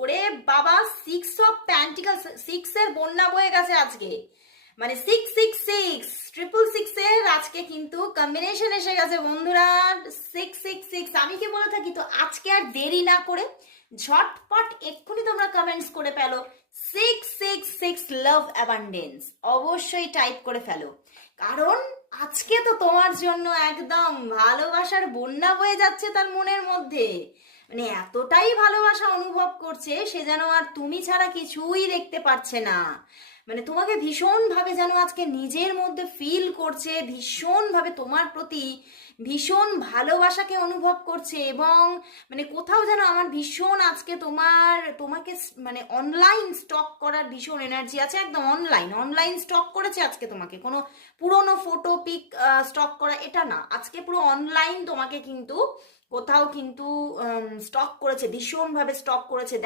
ওরে বাবা, 6 of pentacles, 6 এর বন্যা বয়ে গেছে আজকে। মানে 666 666 এর আজকে কিন্তু কম্বিনেশন এসে গেছে বন্ধুরা। 666 আমি কি বলে থাকি, তো আজকে আর দেরি না করে ঝটপট এক্ষুনি তোমরা কমেন্টস করে ফেলো 666 লাভ অ্যাবান্ডেন্স, অবশ্যই টাইপ করে ফেলো। কারণ আজকে তো তোমার জন্য একদম ভালোবাসার বন্যা বয়ে যাচ্ছে তার মনের মধ্যে। মানে এতটাই ভালোবাসা অনুভব করছে সে যেন আর তুমি ছাড়া কিছুই দেখতে পারছে না। মানে তোমাকে ভীষণভাবে যেন আজকে নিজের মধ্যে ফিল করছে, ভীষণভাবে তোমার প্রতি ভীষণ ভালোবাসাকে অনুভব করছে। এবং মানে কোথাও যেন আমার ভীষণ আজকে তোমাকে মানে অনলাইন স্টক করার ভীষণ এনার্জি আছে। একদম অনলাইন স্টক করেছে আজকে তোমাকে। কোনো পুরোনো ফটো পিক স্টক করা এটা না, আজকে পুরো অনলাইন তোমাকে কিন্তু কোথাও কিন্তু স্টক করেছে, ভীষণভাবে স্টক করেছে।